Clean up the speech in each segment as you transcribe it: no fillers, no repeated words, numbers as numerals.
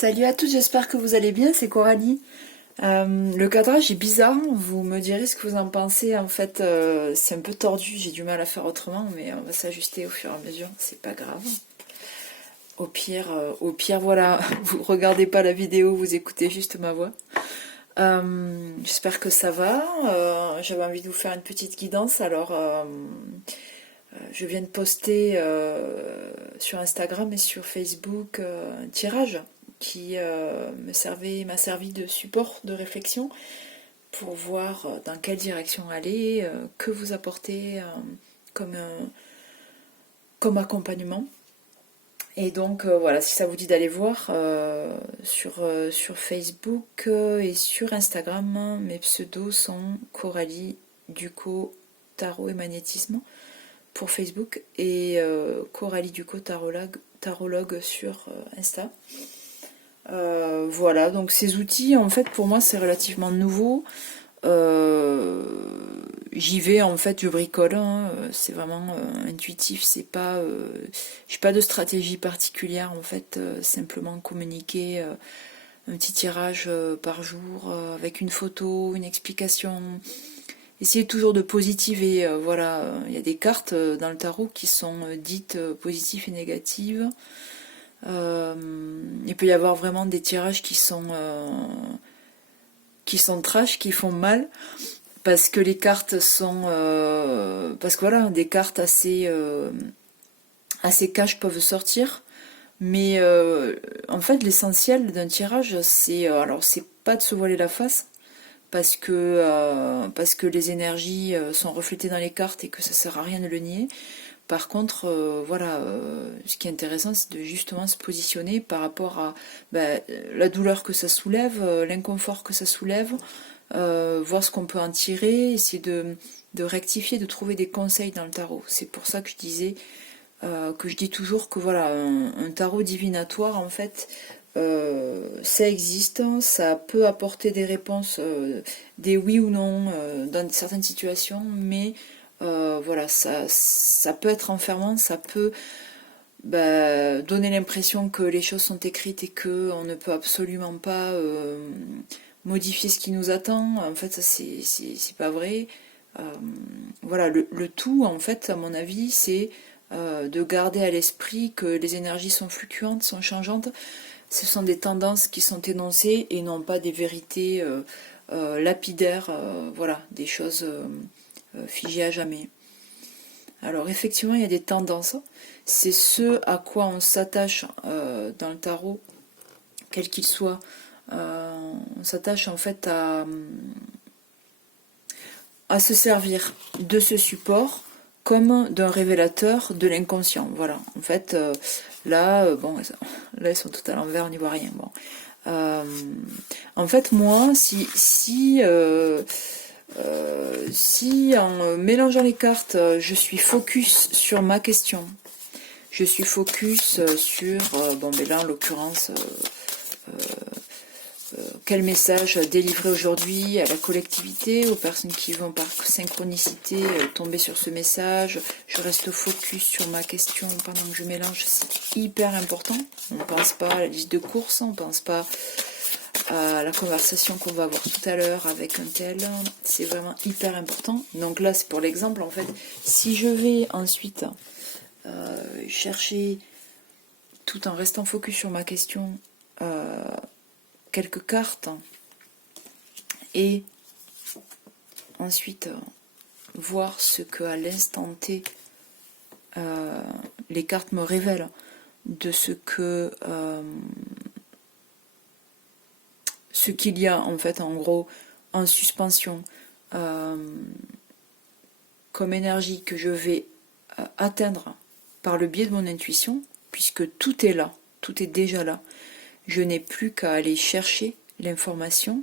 Salut à tous, j'espère que vous allez bien, c'est Coralie. Le cadrage est bizarre, vous me direz ce que vous en pensez. En fait, c'est un peu tordu, j'ai du mal à faire autrement, mais on va s'ajuster au fur et à mesure, c'est pas grave. Au pire, voilà, vous regardez pas la vidéo, vous écoutez juste ma voix. J'espère que ça va. J'avais envie de vous faire une petite guidance, alors je viens de poster sur Instagram et sur Facebook un tirage qui m'a servi de support de réflexion pour voir dans quelle direction aller, que vous apporter comme, comme accompagnement. Et donc voilà, si ça vous dit d'aller voir sur Facebook et sur Instagram, mes pseudos sont Coralie Ducot Tarot et Magnétisme pour Facebook et Coralie Ducot Tarologue sur Insta. Voilà, donc ces outils, en fait, pour moi, c'est relativement nouveau. Euh, J'y vais, en fait, je bricole, hein, c'est vraiment intuitif, c'est pas, j'ai pas de stratégie particulière, en fait, simplement communiquer un petit tirage par jour avec une photo, une explication. Essayez toujours de positiver, voilà, il y a des cartes dans le tarot qui sont dites positives et négatives. Il peut y avoir vraiment des tirages qui sont trash, qui font mal, parce que les cartes sont, parce que voilà, des cartes assez cash peuvent sortir, mais en fait l'essentiel d'un tirage, c'est, alors c'est pas de se voiler la face, parce que les énergies sont reflétées dans les cartes et que ça sert à rien de le nier. Par contre, voilà, ce qui est intéressant, c'est de justement se positionner par rapport à la douleur que ça soulève, l'inconfort que ça soulève, voir ce qu'on peut en tirer, essayer de rectifier, de trouver des conseils dans le tarot. C'est pour ça que je disais, que je dis toujours que voilà, un tarot divinatoire, en fait, ça existe, ça peut apporter des réponses, des oui ou non dans certaines situations, mais voilà, ça peut être enfermant, ça peut donner l'impression que les choses sont écrites et qu'on ne peut absolument pas modifier ce qui nous attend. En fait, ça c'est pas vrai. Euh, voilà, le tout, en fait, à mon avis, c'est de garder à l'esprit que les énergies sont fluctuantes, sont changeantes. Ce sont des tendances qui sont énoncées et non pas des vérités lapidaires, voilà, des choses figées à jamais. Alors effectivement, il y a des tendances. C'est ce à quoi on s'attache dans le tarot, quel qu'il soit. On s'attache en fait à se servir de ce support comme d'un révélateur de l'inconscient. Voilà, en fait, là, bon, là ils sont tout à l'envers, on n'y voit rien. Bon. En fait, moi, si en mélangeant les cartes, je suis focus sur ma question, je suis focus sur, bon, mais là en l'occurrence, quel message délivrer aujourd'hui à la collectivité, aux personnes qui vont par synchronicité tomber sur ce message. Je reste focus sur ma question pendant que je mélange, c'est hyper important. On ne pense pas à la liste de courses, on ne pense pas à la conversation qu'on va avoir tout à l'heure avec un tel, c'est vraiment hyper important. Donc là c'est pour l'exemple, en fait, si je vais ensuite chercher, tout en restant focus sur ma question, quelques cartes, et ensuite voir ce que à l'instant T les cartes me révèlent de ce qu'il y a en fait en gros en suspension comme énergie que je vais atteindre par le biais de mon intuition, puisque tout est là, tout est déjà là. Je n'ai plus qu'à aller chercher l'information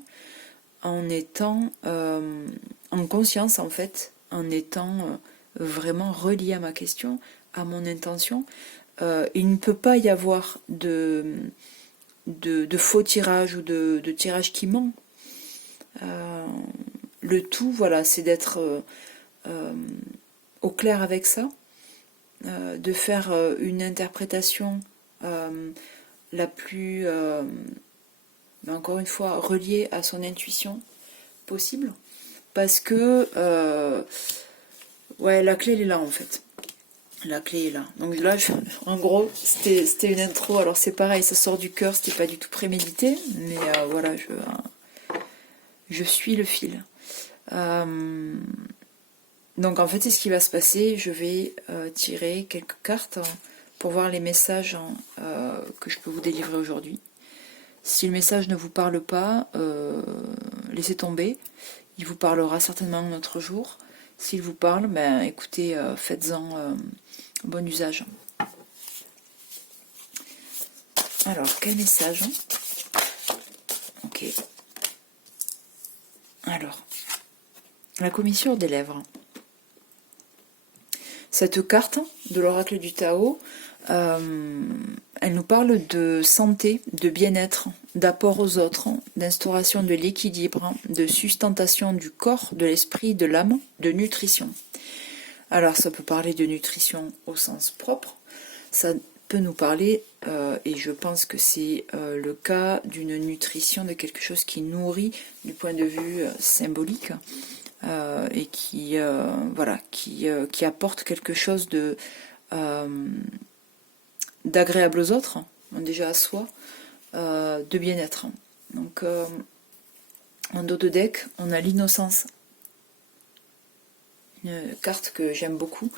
en étant en conscience, en fait, en étant vraiment relié à ma question, à mon intention. Il ne peut pas y avoir de faux tirages ou de tirages qui ment. Le tout, voilà, c'est d'être au clair avec ça, de faire une interprétation la plus, mais encore une fois, reliée à son intuition possible. Parce que, ouais, la clé, elle est là, en fait. La clé est là. Donc là, en gros, c'était une intro. Alors c'est pareil, ça sort du cœur, c'était pas du tout prémédité. Mais voilà, je suis le fil. Donc en fait, c'est ce qui va se passer. Je vais tirer quelques cartes pour voir les messages que je peux vous délivrer aujourd'hui. Si le message ne vous parle pas, laissez tomber. Il vous parlera certainement un autre jour. S'il vous parle, ben écoutez, faites-en bon usage. Alors, quel message? Ok. Alors, la commissure des lèvres. Cette carte de l'oracle du Tao, elle nous parle de santé, de bien-être, d'apport aux autres, d'instauration de l'équilibre, de sustentation du corps, de l'esprit, de l'âme, de nutrition. Alors ça peut parler de nutrition au sens propre, ça peut nous parler, et je pense que c'est le cas d'une nutrition, de quelque chose qui nourrit du point de vue symbolique, et qui voilà, qui apporte quelque chose de d'agréable aux autres, déjà à soi, de bien-être. Donc en dos de deck, on a l'innocence, une carte que j'aime beaucoup.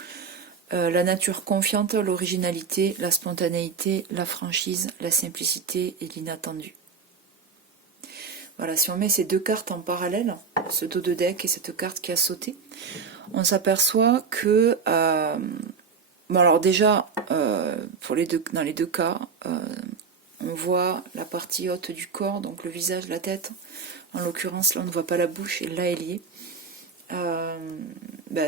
La nature confiante, l'originalité, la spontanéité, la franchise, la simplicité et l'inattendu. Voilà, si on met ces deux cartes en parallèle, ce dos de deck et cette carte qui a sauté, on s'aperçoit que, bon alors déjà, dans les deux cas, on voit la partie haute du corps, donc le visage, la tête. En l'occurrence, là on ne voit pas la bouche et là elle y est.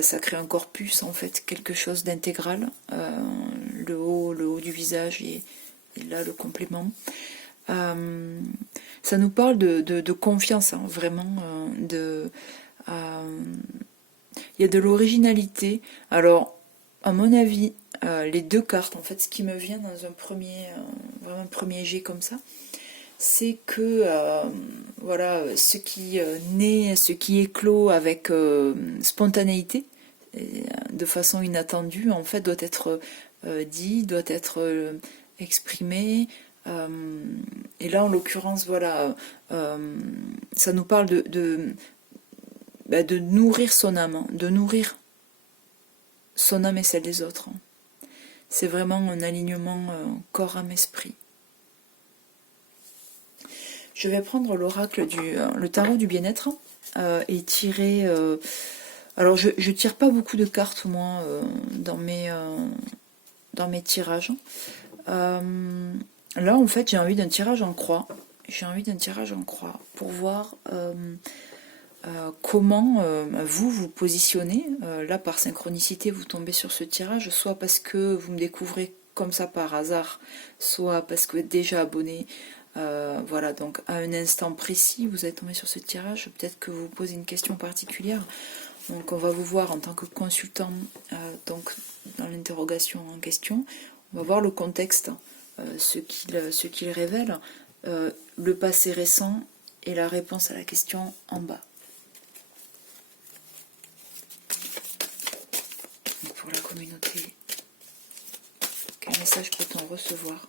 Ça crée un corpus, en fait, quelque chose d'intégral. Le haut du visage et là le complément. Ça nous parle de confiance, hein, vraiment. Il y a de l'originalité. Alors, à mon avis, les deux cartes, en fait, ce qui me vient dans un premier jet comme ça, c'est que voilà, ce qui naît, ce qui éclot avec spontanéité, et, de façon inattendue, en fait, doit être dit, doit être exprimé. Et là, en l'occurrence, voilà, ça nous parle de nourrir son âme, hein, de nourrir son âme et celle des autres. C'est vraiment un alignement corps, âme, esprit. Je vais prendre l'oracle le tarot du bien-être et tirer. Alors je tire pas beaucoup de cartes moi dans mes tirages. Là en fait j'ai envie d'un tirage en croix. J'ai envie d'un tirage en croix pour voir comment vous positionnez. Là par synchronicité vous tombez sur ce tirage, soit parce que vous me découvrez comme ça par hasard, soit parce que vous êtes déjà abonné. Voilà, donc à un instant précis, vous êtes tombé sur ce tirage, peut-être que vous vous posez une question particulière. Donc on va vous voir en tant que consultant, donc dans l'interrogation en question, on va voir le contexte, ce qu'il révèle, le passé récent et la réponse à la question en bas. Donc pour la communauté, quel message peut-on recevoir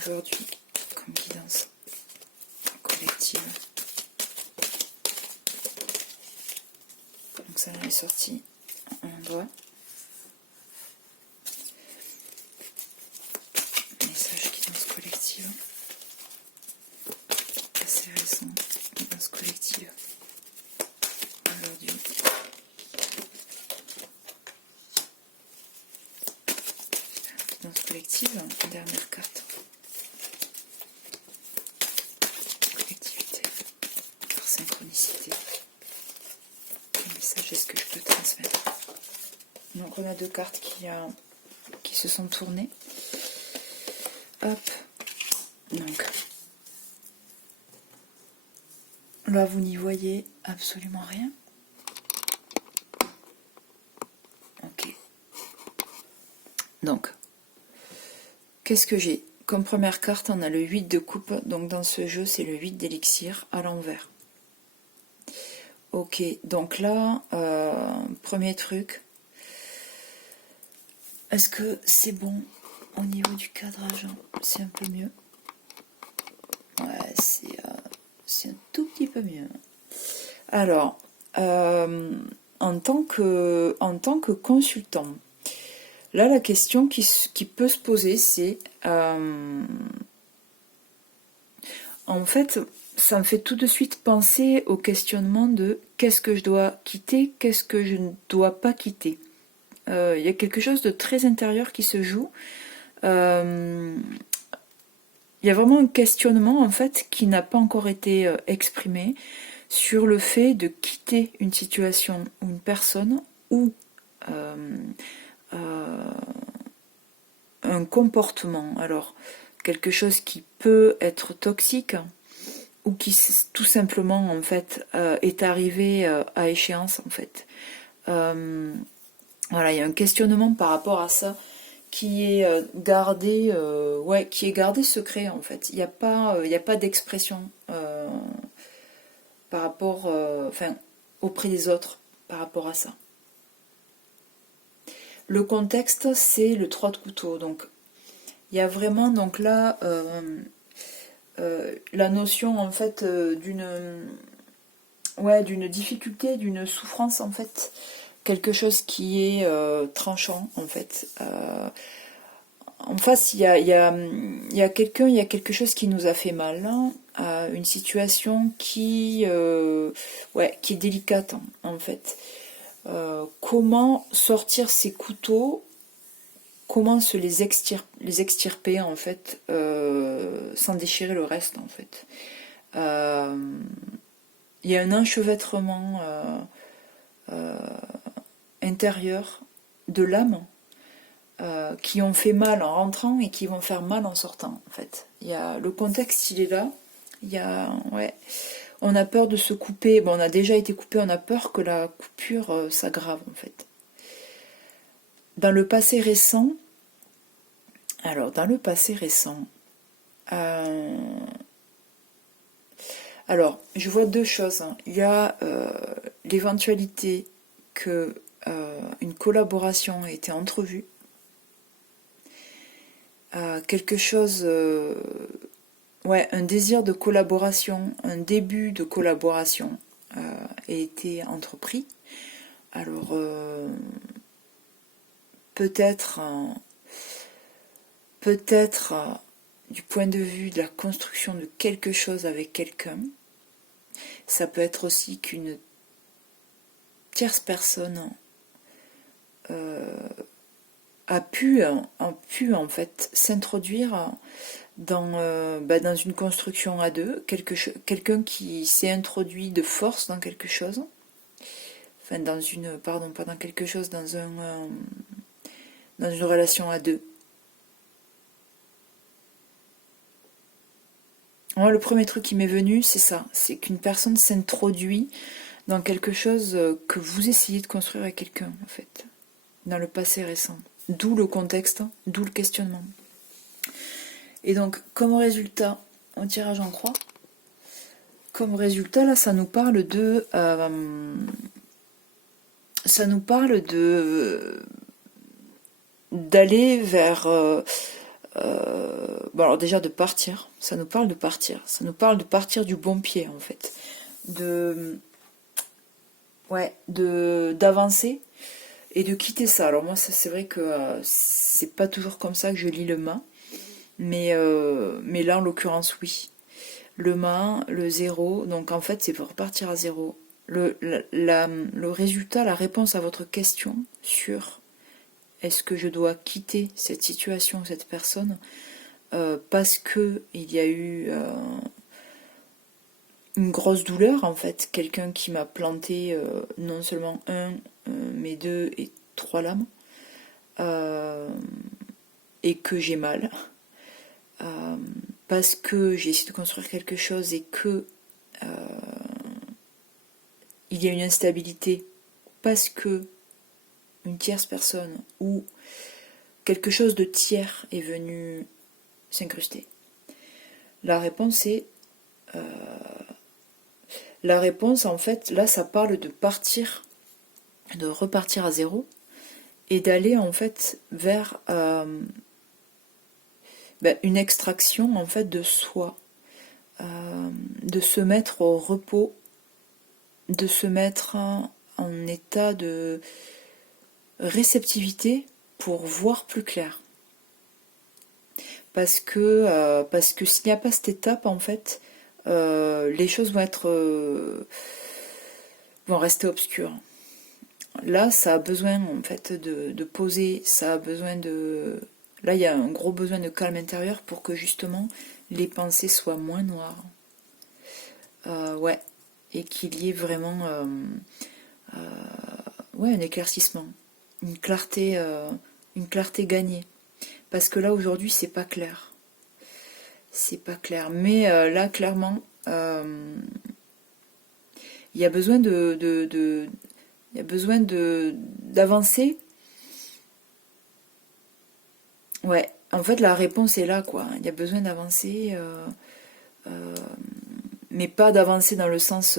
aujourd'hui comme guidance collective? Donc ça est sorti en doigt. Message guidance collective. Assez récent, guidance collective. Aujourd'hui. Guidance collective, dernière carte. Synchronicité. Quel message est-ce que je peux transmettre? Donc on a deux cartes qui se sont tournées. Hop. Donc là vous n'y voyez absolument rien. Ok. Donc qu'est-ce que j'ai? Comme première carte, on a le 8 de coupe, donc dans ce jeu, c'est le 8 d'élixir à l'envers. Ok, donc là, premier truc, est-ce que c'est bon au niveau du cadrage? C'est un peu mieux. Ouais, c'est un tout petit peu mieux. Alors, en tant que consultant, là, la question qui peut se poser, c'est... en fait, ça me fait tout de suite penser au questionnement de qu'est-ce que je dois quitter, qu'est-ce que je ne dois pas quitter. Il y a quelque chose de très intérieur qui se joue. Il y a vraiment un questionnement en fait qui n'a pas encore été exprimé sur le fait de quitter une situation ou une personne ou un comportement. Alors, quelque chose qui peut être toxique ou qui tout simplement en fait est arrivé à échéance en fait. Voilà, il y a un questionnement par rapport à ça qui est gardé, qui est gardé secret en fait. Il n'y a pas d'expression par rapport, auprès des autres par rapport à ça. Le contexte, c'est le 3 de couteau. Donc, il y a vraiment donc là la notion en fait d'une difficulté, d'une souffrance en fait, quelque chose qui est tranchant en fait. En face, il y a quelque chose qui nous a fait mal, hein, une situation qui est délicate en fait. Comment sortir ces couteaux, comment se les extirper en fait, sans déchirer le reste en fait. Il y a un enchevêtrement intérieur de l'âme qui ont fait mal en rentrant et qui vont faire mal en sortant en fait. Il y a, le contexte il est là. Il y a, on a peur de se couper. Bon, on a déjà été coupé, on a peur que la coupure s'aggrave en fait. Dans le passé récent, alors, je vois deux choses. Il y a l'éventualité que une collaboration ait été entrevue. Quelque chose... un désir de collaboration, un début de collaboration a été entrepris. Alors, peut-être du point de vue de la construction de quelque chose avec quelqu'un. Ça peut être aussi qu'une tierce personne a pu en fait s'introduire dans une construction à deux, quelqu'un qui s'est introduit de force dans quelque chose, enfin dans une relation à deux. Moi, le premier truc qui m'est venu, c'est ça, c'est qu'une personne s'introduit dans quelque chose que vous essayez de construire avec quelqu'un, en fait, dans le passé récent. D'où le contexte, d'où le questionnement. Et donc, comme résultat, au tirage en croix, comme résultat, là, ça nous parle d'aller vers... alors déjà de partir, ça nous parle de partir du bon pied en fait, d'avancer et de quitter ça. Alors moi c'est vrai que c'est pas toujours comme ça que je lis le mât, mais là en l'occurrence oui. Le mât, le zéro, donc en fait c'est pour repartir à zéro. Le résultat, la réponse à votre question sur est-ce que je dois quitter cette situation, cette personne, parce que il y a eu une grosse douleur en fait, quelqu'un qui m'a planté non seulement mais 2 et 3 lames, et que j'ai mal, parce que j'ai essayé de construire quelque chose et que il y a une instabilité, parce que une tierce personne ou quelque chose de tiers est venu s'incruster. La réponse est... la réponse, en fait, là, ça parle de partir, de repartir à zéro et d'aller, en fait, vers une extraction, en fait, de soi, de se mettre au repos, de se mettre en état de réceptivité pour voir plus clair. Parce que s'il n'y a pas cette étape, en fait, les choses vont rester obscures. Là, ça a besoin, en fait, de poser, ça a besoin de... Là, il y a un gros besoin de calme intérieur pour que, justement, les pensées soient moins noires. Ouais, et qu'il y ait vraiment un éclaircissement, une clarté gagnée. Parce que là, aujourd'hui, c'est pas clair. C'est pas clair. Mais là, clairement, il y a besoin d'avancer. Ouais, en fait, la réponse est là, quoi. Il y a besoin d'avancer, mais pas d'avancer dans le sens...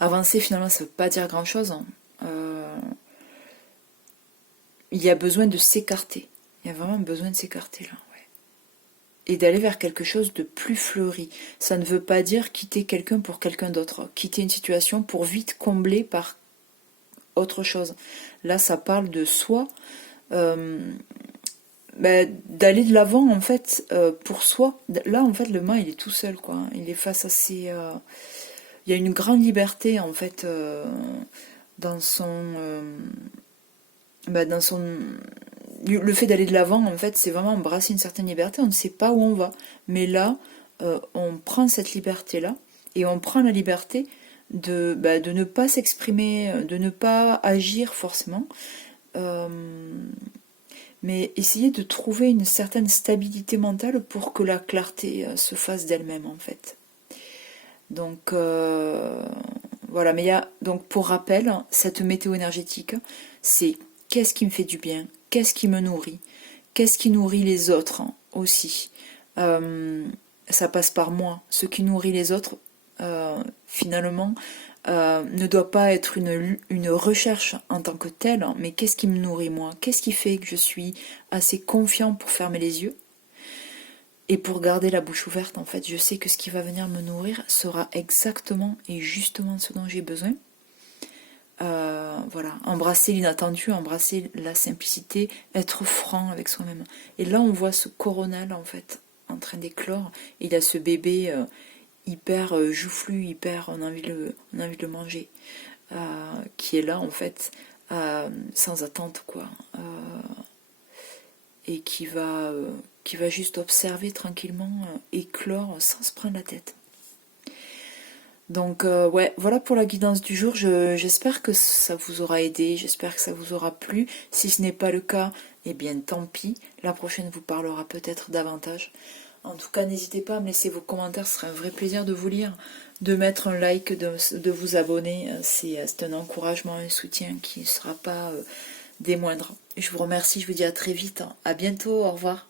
avancer, finalement, ça veut pas dire grand-chose. Il y a besoin de s'écarter. Il y a vraiment besoin de s'écarter, là. Ouais. Et d'aller vers quelque chose de plus fleuri. Ça ne veut pas dire quitter quelqu'un pour quelqu'un d'autre. Quitter une situation pour vite combler par autre chose. Là, ça parle de soi. D'aller de l'avant, en fait, pour soi. Là, en fait, le mât, il est tout seul, quoi. Il est face à ses... Il y a une grande liberté, en fait, dans son... dans son... Le fait d'aller de l'avant, en fait, c'est vraiment embrasser une certaine liberté. On ne sait pas où on va. Mais là, on prend cette liberté-là, et on prend la liberté de ne pas s'exprimer, de ne pas agir forcément, mais essayer de trouver une certaine stabilité mentale pour que la clarté se fasse d'elle-même, en fait. Donc voilà, mais il y a, donc pour rappel, cette météo énergétique, c'est qu'est-ce qui me fait du bien, qu'est-ce qui me nourrit, qu'est-ce qui nourrit les autres aussi. Ça passe par moi. Ce qui nourrit les autres, finalement, ne doit pas être une recherche en tant que telle, mais qu'est-ce qui me nourrit moi? Qu'est-ce qui fait que je suis assez confiant pour fermer les yeux? Et pour garder la bouche ouverte, en fait, je sais que ce qui va venir me nourrir sera exactement et justement ce dont j'ai besoin. Voilà, embrasser l'inattendu, embrasser la simplicité, être franc avec soi-même. Et là, on voit ce coronal, en fait, en train d'éclore. Il y a ce bébé hyper joufflu, hyper, on a envie de le manger, qui est là, en fait, sans attente, quoi. Et qui va juste observer tranquillement, éclore sans se prendre la tête. Donc ouais, voilà pour la guidance du jour. J'espère que ça vous aura aidé, j'espère que ça vous aura plu. Si ce n'est pas le cas, eh bien tant pis. La prochaine vous parlera peut-être davantage. En tout cas, n'hésitez pas à me laisser vos commentaires, ce serait un vrai plaisir de vous lire, de mettre un like, de vous abonner. C'est un encouragement, un soutien qui ne sera pas des moindres. Je vous remercie, je vous dis à très vite. À bientôt, au revoir.